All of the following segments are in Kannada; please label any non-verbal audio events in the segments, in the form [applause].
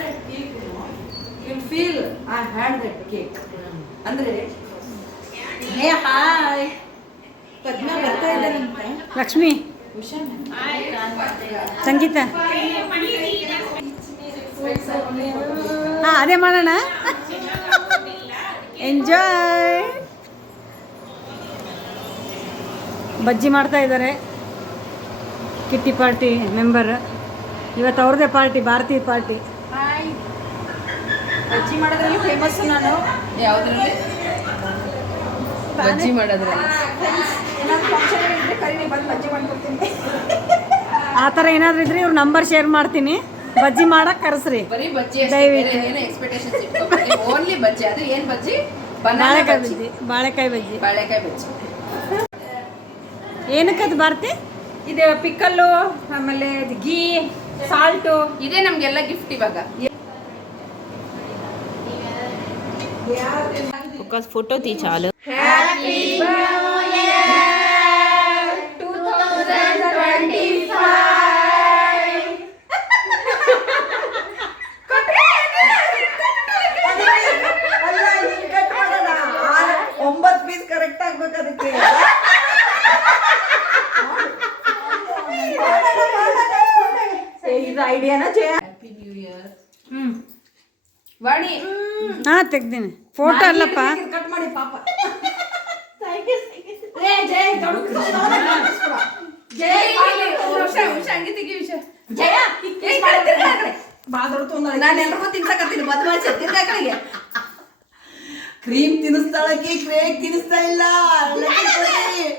that cake, you know, you'll feel I had that cake. ಅಂದ್ರೆ ಹೇ ಹಾಯ್. ಪದ್ಮ ಬರ್ತಾ ಇದ್ದಾರಂತೆ ಲಕ್ಷ್ಮಿ. ಸಂಗೀತ. ಹಾಂ ಅದೇ ಮಾಡೋಣ. ಎಂಜಾಯ್ ಬಜ್ಜಿ ಮಾಡ್ತಾ ಇದ್ದಾರೆ. Kitty party member. ಇವತ್ತು ಅವ್ರದ್ದೇ ಪಾರ್ಟಿ ಭಾರತೀಯ ಪಾರ್ಟಿ. ಬಜ್ಜಿ ಮಾಡೋದ್ರಲ್ಲಿ ಫೇಮಸ್ ನಾನು. ಯಾವುದ್ರಲ್ಲಿ? ಬಜ್ಜಿ ಮಾಡೋದ್ರಲ್ಲಿ. ಏನಾದ್ರು ಫಂಕ್ಷನ್ ಇದ್ರೆ ಕರೀನಿ ಬಂದು ಬಜ್ಜಿ ಮಾಡ್ಕೊಡ್ತೀನಿ. ಆ ಥರ ಏನಾದರೂ ಇದ್ರೆ ಇವ್ರ ನಂಬರ್ ಶೇರ್ ಮಾಡ್ತೀನಿ. ಬಜ್ಜಿ ಮಾಡಕ್ಕೆ ಕರೆಸ್ರಿ. ಬರೀ ಬಜ್ಜಿ ದಯವಿಟ್ಟು. ಏನು ಎಕ್ಸ್ಪೆಕ್ಟೇಷನ್ಸ್ ಇಟ್ಕೊಬೇಡಿ ಓನ್ಲಿ ಬಜ್ಜಿ ಅದು ಏನ್ ಬಜ್ಜಿ? ಬಾಳೆಕಾಯಿ ಬಜ್ಜಿ. ಬಾಳೆಕಾಯಿ ಬಜ್ಜಿ. ಬಾಳೆಕಾಯಿ ಬಜ್ಜಿ. ಏನಕ್ಕದು ಭಾರತಿ? ಇದು ಪಿಕ್ಕಲ್ಲು ಆಮೇಲೆ ಗೀ ಸಾಲ್ಟು. ಇದೇ ನಮ್ಗೆಲ್ಲ ಗಿಫ್ಟ್ ಇವಾಗ. ఒక ఫోటో తీ చాలు హ్యాపీ ಹಾಂ ತೆಗ್ದೀನಿ ಫೋಟೋ ಅಲ್ಲಪ್ಪ. ಕಟ್ ಮಾಡಿ ಪಾಪ. ಏ, ಜಯ ಜೈ ಜಯ ಉಷಾ ಉಷಾ ಹಂಗೆ ತೆಗಿ ಉಷಾ ಜಯ ನಾನು ಎಲ್ರಿಗೂ ತಿನ್ಸಕತ್ತೀನಿ ಕ್ರೀಮ್ ತಿನ್ನಿಸ್ತಾಳಕ್ಕೆ ಕ್ರೇಕ್ ತಿನ್ನಿಸ್ತಾ ಇಲ್ಲ.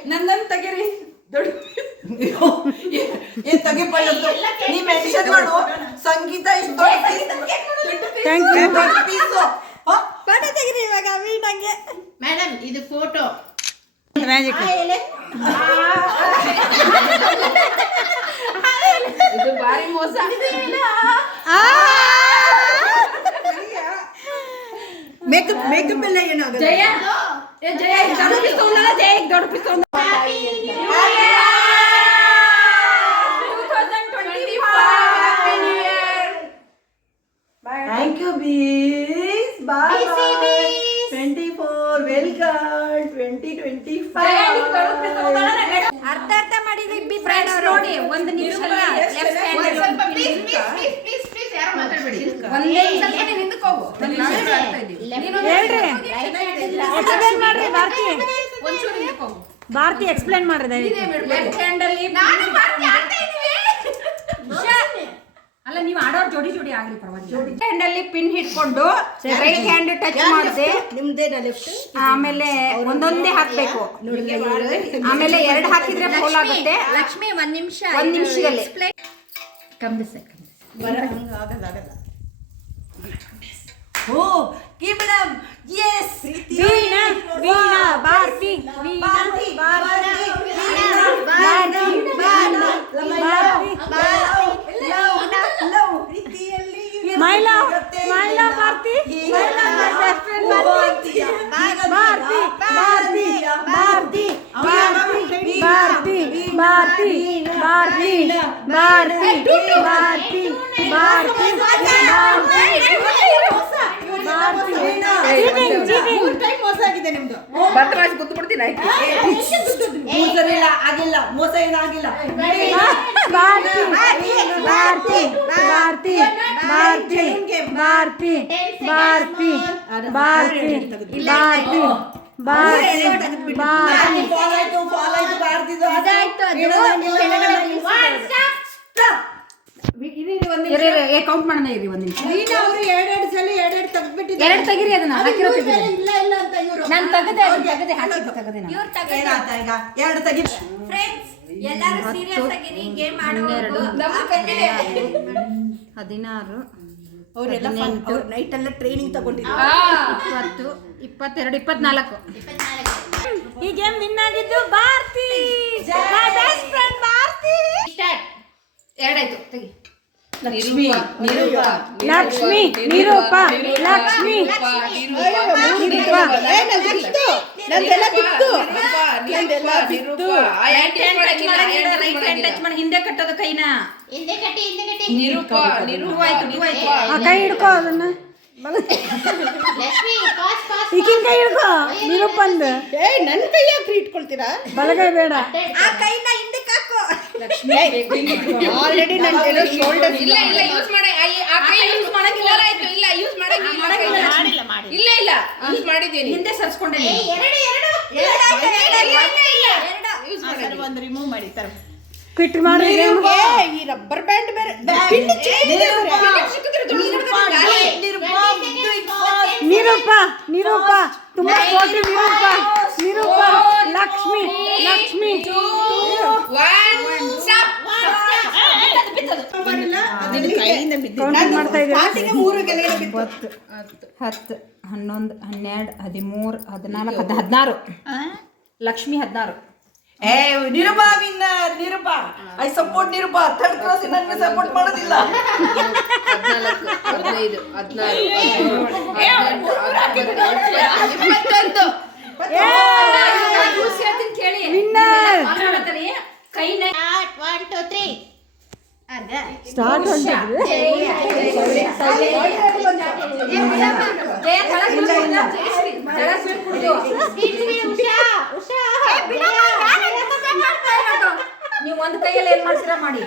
ನನ್ನ ತೆಗೀರಿ. ದೊಡ್ಡ ಏ ತೆಗಿ ಪಳ್ಳು ನೀ ಮೆನ್ಷನ್ ಮಾಡು. ಸಂಗೀತ ಇಷ್ಟ ಥ್ಯಾಂಕ್ ಯು ಪೀಸು. ಫೋಟೋ ತೆಗ್ರಿ ಇವಾಗ ವೀಣಂಗೆ ಮೇಡಮ್ ಇದು ಫೋಟೋ ಮ್ಯಾಜಿಕ್ ಇದು ಬಾರಿ ಮೋಸ ಮೇಕಪ್ ಮೇಕಪ್ ಎಲ್ಲ ಏನಾಗುತ್ತೆ ಜಯ ಜಯ ದೊಡ್ಡ ಜಯ ಅರ್ಧ ಅರ್ಧ ಫ್ರೆಂಡ್ಸ್ ನೋಡಿ ಒಂದು ನಿಮಿಷ ಎಕ್ಸ್ಪ್ಲೇನ್ ಭಾರತಿ. ಎಕ್ಸ್ಪ್ಲೇನ್ ಮಾಡ್ರಿ ಲೆಫ್ಟ್ ಹ್ಯಾಂಡ್ ಅಲ್ಲಿ ನಾನು ಭಾರತಿ ಆಡ್ತಾ ಅಲ್ಲ ನೀವು ಆಡೋರ್ ಜೋಡಿ ಜೋಡಿ ಆಗ್ಲಿ ಪರವಾಗಿಲ್ಲ ಹ್ಯಾಂಡ್ ಅಲ್ಲಿ ಪಿನ್ ಹಿಡ್ಕೊಂಡು ರೈಟ್ ಹ್ಯಾಂಡ್ ಟಚ್ ಮಾಡಿದೆ. ನಿಮ್ದೇನ ಲೆಫ್ಟ್ ಆಮೇಲೆ ಒಂದೊಂದೇ ಹಾಕ್ಬೇಕು. ಆಮೇಲೆ ಎರಡು ಹಾಕಿದ್ರೆ ಫೋಲ್ ಆಗುತ್ತೆ. ಲಕ್ಷ್ಮಿ ಒಂದ್ ನಿಮಿಷ ಒಂದ್ ನಿಮಿಷದಲ್ಲಿ. ಬರ ಹಂಗ ಆಗಲ್ಲ ಆಗಲ್ಲ. Okay madam yes Veena Veena Bharathi Veena Bharathi Bharathi my ಮಹಿಳಾ ಲವ್ ಭಾರತಿ ಭಾರತಿ ಭಾರತಿ ಭಾರತಿ ಭಾರತಿ ಭಾರತಿ ಭಾರತಿ ಭಾರತಿ ಭಾರತಿ ಭಾರತಿ ಭಾರತಿ ಭಾರತಿ ಆಗಿಲ್ಲ ಮೋಸ ಏನಾಗಿಲ್ಲ ಭಾರತಿ ಭಾರತಿ ಭಾರತಿ ಭಾರತಿ ಬಾರ್ಪಿ ಬಾರ್ಪಿ ಬಾರ್ಪಿ ಕೌಂಟ್ ಮಾಡೋಣ ಇರಿ ಒಂದ್ ನಿಮಿಷ ನೀನು ಅವರು ಎರಡೆರಡು ಸಲ ಎರಡೆರಡು ತೆಗೆದ್ಬಿಟ್ಟಿದ್ದಾರೆ ಎರಡು ತೆಗಿರಿ ಅದನ್ನ ಹಾಕಿರೋ ಇಲ್ಲ ಇಲ್ಲ ಅಂತ ಇವರು ನಾನು ತೆಗದೆ ತೆಗದೆ ಹಾಕಿದ್ದು ತೆಗದೆ ನಾನು ಏನಾಯ್ತಾ ಈಗ ಎರಡು ತೆಗಿ ಫ್ರೆಂಡ್ಸ್ ಎಲ್ಲರೂ ಸೀರಿಯಸ್ ಆಗಿರಿ ಗೇಮ್ ಆಡೋದು ಹದಿನಾರು ಅವರೆಲ್ಲ ಅವ್ರು ನೈಟ್ ಎಲ್ಲ ಟ್ರೈನಿಂಗ್ ತಗೊಂಡಿದ್ರು. ಇಪ್ಪತ್ತು ಇಪ್ಪತ್ತೆರಡು ಇಪ್ಪತ್ನಾಲ್ಕು. ಈ ಗೇಮ್ ವಿನ್ ಆಗಿದ್ದು ಭಾರತಿ. Best friend Bharati. ಎರಡಾಯ್ತು ತೆಗಿ. ಲಕ್ಷ್ಮಿ ನಿರೂಪ ಲಕ್ಷ್ಮಿ ನಿರೂಪ ಲಕ್ಷ್ಮಿ. ನಿರೂಪ ನಂದೆಲ್ಲ ಬಿತ್ತು. ನಂದೆಲ್ಲ ಬಿತ್ತು. ಹಿಂದೆ ಕಟ್ಟೋದು ಕೈನಾ. ಹಿಂದೆ ಕಟ್ಟಿ ಹಿಂದೆ ಕಟ್ಟಿ. ನಿರೂಪ ನಿರೂಪ ಆ ಕೈ ಹಿಡ್ಕೋ ಅದನ್ನ. ಈಗಿನ ಕೈ ಹಿಡ್ಕೋ ನಿರೂಪಂದ ಏ ನನ್ನ ಕೈ ಇಟ್ಕೊಳ್ತೀರಾ ಬಲಗೈ ಬೇಡ. ಆ ಕೈನ ಹಿಂದಕ್ಕೆ ಹಾಕು. ಆಲ್ರೆಡಿ ನನ್ನ ಶೋಲ್ಡರ್ ಇಲ್ಲ ಇಲ್ಲ ಯೂಸ್ ಮಾಡ ಆ ಕೈ ಯೂಸ್ ಮಾಡಕ್ಕಿಲ್ಲ ಆಯ್ತು ಇಲ್ಲ ಯೂಸ್ ಮಾಡಂಗಿಲ್ಲ ಇಲ್ಲ ಇಲ್ಲ ಯೂಸ್ ಮಾಡಿದ್ದೀನಿ. ಹಿಂದೆ ಸರ್ಸ್ಕೊಂಡೆ ಏ, ಎರಡು ಎರಡು. ಎರಡು ಇಲ್ಲ. ಯೂಸ್ ಮಾಡಿ ಒಂದು ರಿಮೂವ್ ಮಾಡಿ ತರ ಕ್ವಿಟ್ ಮಾಡಿ ಏ, ಈ ರಬ್ಬರ್ ಬ್ಯಾಂಡ್ ಬೇರೆ. ನಿರೂಪ ನಿರೂಪ ತುಂಬಾ ಕೋಟಿ ನಿರೂಪ ನಿರೂಪ ಲಕ್ಷ್ಮಿ ಲಕ್ಷ್ಮಿ. ಹತ್ತು. ಹನ್ನೊಂದು ಹನ್ನೆರಡು ಹದಿಮೂರು ಹದಿನಾಲ್ಕು ಹದ್ ಹದಿನಾರು. ಲಕ್ಷ್ಮಿ ಹದಿನಾರು. ಏ Nirupa ವಿನ್ನ Nirupa I support Nirupa third cross ನನಗೆ ಸಪೋರ್ಟ್ ಮಾಡೋದಿಲ್ಲ ಹದಿನೈದು ಹದಿನಾರು ಕೇಳಿ ವಿನ್ನರ್ ಕೈನ two, three. ಅದ. ಸ್ಟಾರ್ಟ್ ಜಯ ನೀವು ಒಂದು ಕೈಯಲ್ಲಿ ಏನ್ ಮಾಡ್ತೀರಾ ಮಾಡಿ.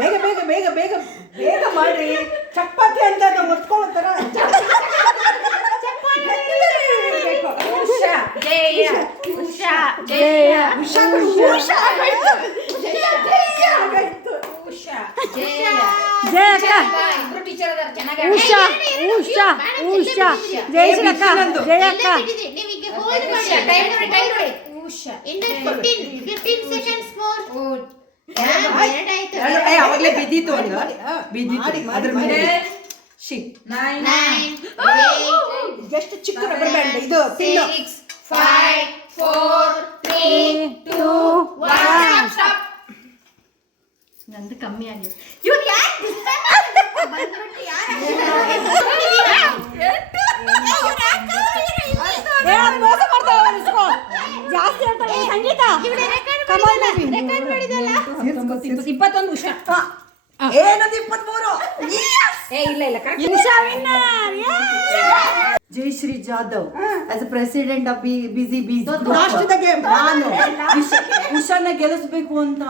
ಬೇಗ ಬೇಗ ಬೇಗ ಬೇಗ ಬೇಗ ಮಾಡ್ರಿ. ಚಪಾತಿ ಅಂತ ಮುತ್ಕೊಳ್ತಾರ ಉಷಾ ಜಯ ಉಷಾ ಜಯ ಉಷಾ ಉಷಾ ಉಷಾ ಜಯ ಜಯ ಅಕ್ಕ ಇಬ್ರು ಟೀಚರ್ ಅದಾರ ಚೆನ್ನಾಗಿ ಉಷಾ ಉಷಾ ಉಷಾ ಜಯಶ್ರೀ ಅಕ್ಕ ಜಯ ಅಕ್ಕ ಎಲ್ಲ ಬಿಟ್ಟಿದೆ. ನೀವು ಈಗ hold ಮಾಡಿ. Time ನೋಡಿ, time ನೋಡಿ. ಉಷಾ ಇನ್ನು 15, 15 seconds more. ಹಾ, ಎರಡಾಯ್ತು. ಏ ಅವಾಗಲೇ ಬಿದ್ದಿತ್ತು ಒಂದು ಬಿದ್ದಿತ್ತು. ಅದ್ರ ಮೇಲೆ eight, ಎಷ್ಟು ಚಿಕ್ಕ ರಬ್ಬರ್ ಬ್ಯಾಂಡ್ ಇದು six five four three two one. ನಂದು ಕಮ್ಮಿ ಆಗಿದೆ ಇವ್ರು ಯಾಕೆ ಶ್ರೀ. ಜಾಸ್ತಿ ಹೇಳ್ತಾಳೆ ಸಂಗೀತ ಕಮಾಲ್ ಬೇಬಿ ಇಪ್ಪತ್ತೊಂದು ಉಷಾ ಏನದು ಇಪ್ಪತ್ಮೂರು ಏ ಇಲ್ಲ ಇಲ್ಲ correct Usha winner Jayashree Jadhav as president of BC BC game. ನಾನು ಉಷ- ಉಷಾನ ಗೆಲ್ಲಿಸ್ಬೇಕು ಅಂತ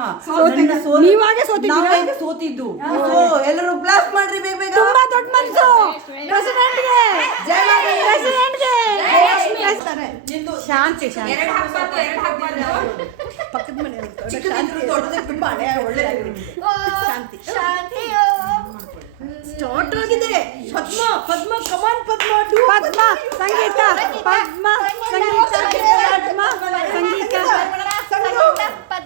ಸೋತಿದ್ದ. ಎಲ್ಲರೂ ಬ್ಲಾಸ್ಟ್ ಮಾಡ್ರಿ ಬೇಗ ಬೇಗ ತುಂಬಾ ದೊಡ್ಡ ಮನಸ್ಸು ಪ್ರೆಸಿಡೆಂಟ್ಗೆ ಪ್ರೆಸಿಡೆಂಟ್ಗೆ ಶಾಂತಿ ಶಾಂತಿ ಹಾಕ್ಬಾರ್ದು ಪಕ್ಕದ ಮನೆ ತುಂಬಾ ಹಳೆ ಒಳ್ಳೆದಾಗಿದೆ ಶಾಂತಿ ಸ್ಟಾರ್ಟ್ ಆಗಿದೆ. ಪದ್ಮ ಪದ್ಮ ಕಮಾನ್. ಪದ್ಮ ಪದ್ಮ ಸಂಗೀತ ಪದ್ಮ ಸಂಗೀತ ಸಂಗು,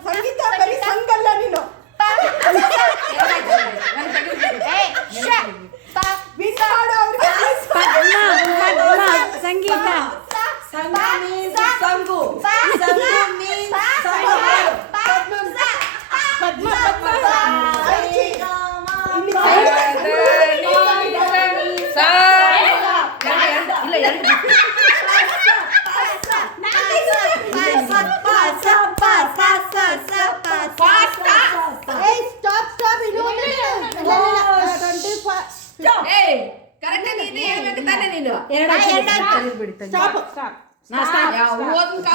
ಸಂಗೀತ ಬರೀ ಸಂಗಲ್ಲ ನೀನು ವಿನ್ ಮಾಡು ಅವ್ರಿಗೆ ಪದ್ಮ ಪದ್ಮ ಸಂಗೀತ ಸಂಘ means ಸಂಗು ಸಂಘ means ಸಂಘ. ಪದ್ಮ ಪದ್ಮ ಆಯ್ತು. ಇಲ್ಲಿ ಇಲ್ಲ ಎರಡು ಏಯ್ ಸ್ಟಾಪ್ ಸ್ಟಾಪ್ ಇದು ಕರೆಕ್ಟ್ ನೀನು ಹೇಳ್ಬೇಕು ತಾನೇ ನೀನು ಸ್ಟಾಪ್ ಸ್ಟಾಪ್ ಓದಿನ ಕಾಲದಲ್ಲಿ ಹೇಳಿದ್ರು ಸ್ಟಾಪ್ ಅವರೇ ಸ್ಟಾಪ್ ಹೇಳಿಲ್ಲ ಅದಕ್ಕೆ ನಾನು ಸ್ಟಾಪ್ ಮಾಡಿಬಿಟ್ಟೆ ಆಮೇಲೆ ನೀವು ಸ್ಟಾಪ್ ಹೇಳಿದ್ದೆ ಸ್ಟಾಪ್ ನಿಂಗೆ ಮುಂಚೆ ಸ್ಟಾಪ್ ಹೇಳಿಬಿಟ್ರು ಹನ್ನೆರಡು ಹದಿಮೂರು ಹದಿನಾಲ್ಕು ಹದಿನೈದು ಎಷ್ಟು? ಇಪ್ಪತ್ತು ಇಪ್ಪತ್ತೊಂದು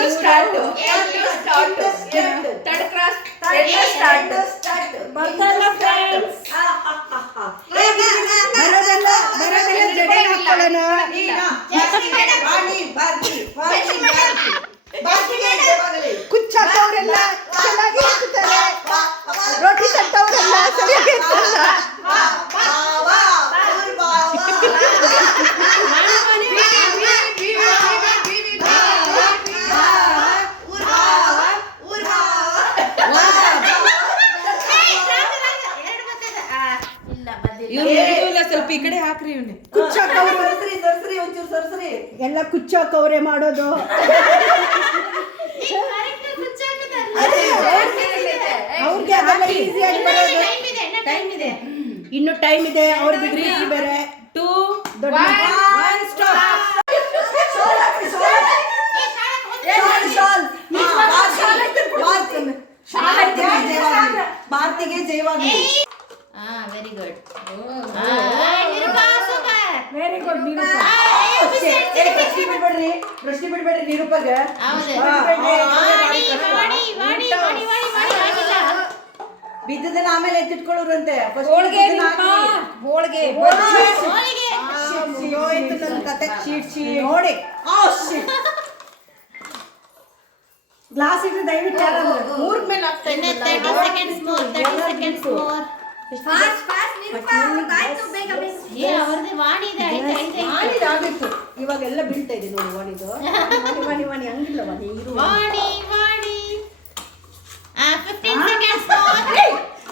ಎರಡು start start third cross start friends ಬರೋದೆಲ್ಲ ಬರೋದೆಲ್ಲ ಜಡೆ ಹಾಕೊಳ್ಳೋಣ ಚೆನ್ನಾಗಿ ಇರ್ತಾರೆ ರೊಟ್ಟಿ ತಟ್ಟವ್ರೆಲ್ಲ ಸರಿಯಾಗಿ ಇರ್ತಾರಲ್ಲ ಸ್ವಲ್ಪ ಈ ಕಡೆ ಹಾಕ್ರಿ ಇವ್ನೆ ಕುಚ್ಚಾಕವ್ರೆ ಸರ್ಸ್ರಿ ಸರ್ಸ್ರಿ ಒಂಚೂರು ಸರ್ಸ್ರಿ. ಎಲ್ಲ ಕುಚ್ಚಾಕವ್ರೆ ಮಾಡೋದು. ಅವ್ರಿಗೆ ಅದೆಲ್ಲ ಈಸಿಯಾಗಿ ಬರೋದು ಟೈಮ್ ಇದೆ ಇನ್ನು ಟೈಮ್ ಇದೆ. ಅವ್ರಿಗೆ ಗ್ರೀನ್ ಬೇರೆ. ಟೂ ದೊಡ್ಡ One ಸ್ಟಾಪ್ ಭಾರತಿಗೆ ಜಯವಾಗಲಿ. ಹಾ very good super very good ಪ್ರಶ್ನೆ ಬಿಡ್ಬೇಡ್ರಿ ಪ್ರಶ್ನೆ ಬಿಡ್ಬೇಡ್ರಿ ನಿರೂಪಗ ಬಿದ್ದದನ್ನ ಆಮೇಲೆ ಎತ್ತಿಟ್ಕೊಳ್ಳೋರಂತೆ. ಹೋಳ್ಗೆ. ಹೋಳಿಗೆ ನೋಡಿ. ಗ್ಲಾಸ್ ಇಟ್ಟು ದಯವಿಟ್ಟು ಮೂರ್ ಮೇಲೆ ಆಗ್ತಾ ಸೆಕೆಂಡ್ಸ್ ಇದೆ ಮಾಡಿದ ಆಗಿತ್ತು. ಇವಾಗೆಲ್ಲ ಬೀಳ್ತಾ ಇದೆ ನೋಡಿ ವಾಣಿದು. [laughs] ವಾಣಿ ವಾಣಿ ವಾಣಿ ಹಂಗಿಲ್ಲ ವಾಣಿ ಇರು. ವಾಣಿ ವಾಣಿ. ಆ 15 ಸೆಕೆಂಡ್ಸ್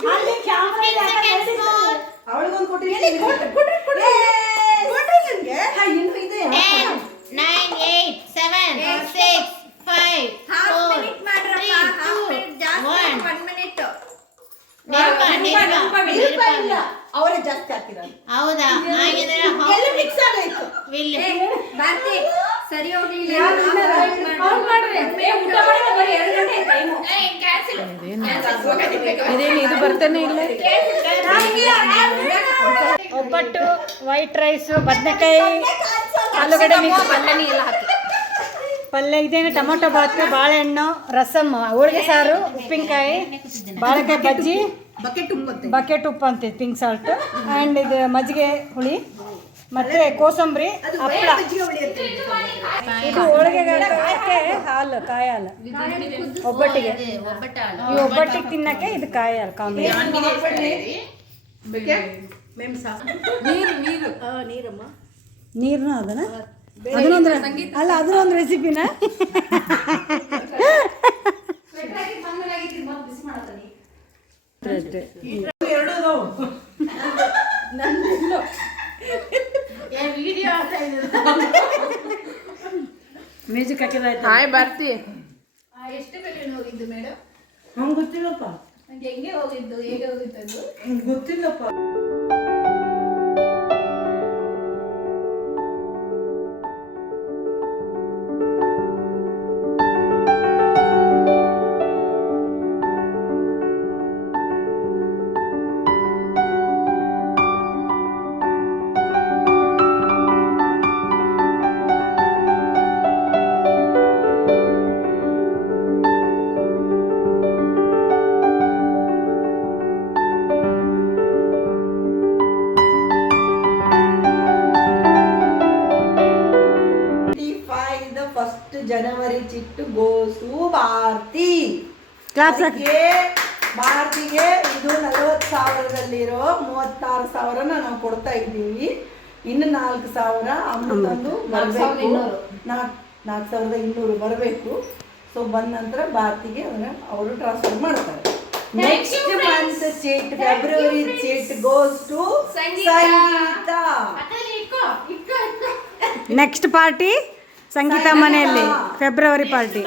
ಅಲ್ಲಿ ಕ್ಯಾಮ್ರಾ 15 ಸೆಕೆಂಡ್ಸ್ ಮೋರ್ ಅವಳಿಗೊಂದು ಕೊಟ್ಟಿರಿ ಕೊಡ್ರಿ ಕೊಡ್ರಿ ನನಗೆ ಇನ್ನು ಇದೆ 10 9 8 7 6 5 4 3 2 1 ನಿರೂಪ ನಿರೂಪ ನಿರೂಪ ಇಲ್ಲ ಅವರೇ ಜಾಸ್ತಿ ಹಾಕಿರ ಹೌದಾ ಹಾಗಿದ್ರೆ ಎಲ್ಲ ಮಿಕ್ಸ್ ಆಗಾಯ್ತು ವಿಲ್ ಸರಿ ಹೋಗ್ಲಿಲ್ಲ ಇದೇನು ಇದು ಬರ್ತಾನೆ ಇಲ್ಲ ಒಬ್ಬಟ್ಟು ವೈಟ್ ರೈಸು ಬದನೆಕಾಯಿ ಆಲೂಗಡ್ಡೆ ಮಿಕ್ಸ್ ಪಲ್ಲನಿ ಎಲ್ಲ ಹಾಕಿ. ಪಲ್ಯ ಇದೇನು ಟೊಮೊಟೊ ಬಾತ್ ಬಾಳೆಹಣ್ಣು ರಸಮ್ ಹೋಳಿಗೆ ಸಾರು ಉಪ್ಪಿನಕಾಯಿ ಬಾಳೆಕಾಯಿ ಬಜ್ಜಿ ಬಕೆಟ್ ಉಪ್ಪಂತೆ ಬಕೆಟ್ ಉಪ್ಪು ಅಂತೀವಿ ಪಿಂಕ್ ಸಾಲ್ಟ್ ಆ್ಯಂಡ್ ಇದು ಮಜ್ಜಿಗೆ ಹುಳಿ ಮತ್ತೆ ಕೋಸಂಬರಿ ಹಪ್ಪಳ. ಇದು ಹೋಳಿಗೆ ಹಾಲು ಕಾಯಿ ಹಾಲು ಒಬ್ಬಟ್ಟಿಗೆ. ಈ ಒಬ್ಬಟ್ಟಿಗೆ ತಿನ್ನಕ್ಕೆ ಇದು ಕಾಯಿ ಹಾಲು ಕಾಂಬಿನೇಷನ್ ನೀರು ನೀರು. ಆ, ನೀರಮ್ಮ. ನೀರನ್ನ ಅದನ್ನ ಅದನ್ನೊಂದು ಅಲ್ಲ ಅದನ್ನೊಂದು ರೆಸಿಪಿನ? ಇದೆ ಮ್ಯೂಸಿಕ್ ಹಾಕಿದಾಯ್ತು ಹಾಯ್ ಬರ್ತಿ. ಎಷ್ಟು ಬೆಲೆ ಹೋಗಿದ್ದು ಮೇಡಮ್ ಹಂಗೆ ಗೊತ್ತಿಲ್ಲಪ್ಪ. ನಂಗೆ ಹೆಂಗೆ ಹೋಗಿದ್ದು ಹೇಗೆ ಹೋಗಿದ್ದು ಗೊತ್ತಿಲ್ಲಪ್ಪ. ಕ್ಲಾಪ್ಸ್ ಹಾಕಿ ಭಾರತಿಗೆ ಇದು ನಲವತ್ತು ಸಾವಿರದಲ್ಲಿರೋ ಮೂವತ್ತಾರು ಸಾವಿರನ ನಾವು ಕೊಡ್ತಾ ಇದ್ದೀವಿ. ಇನ್ನು ನಾಲ್ಕು ಸಾವಿರ ಅಮೃತಂದು ಬರಬೇಕು. ನಾಲ್ಕು ನಾಲ್ಕು ಸಾವಿರದ ಇನ್ನೂರು ಬರಬೇಕು. ಸೊ ಬಂದ ನಂತರ ಭಾರತಿಗೆ ಅವನ್ನ ಅವರು ಟ್ರಾನ್ಸ್ಫರ್ ಮಾಡ್ತಾರೆ. Next month chit February chit goes to Sangeetha next party Sangeetha ಮನೆಯಲ್ಲಿ ಫೆಬ್ರವರಿ ಪಾರ್ಟಿ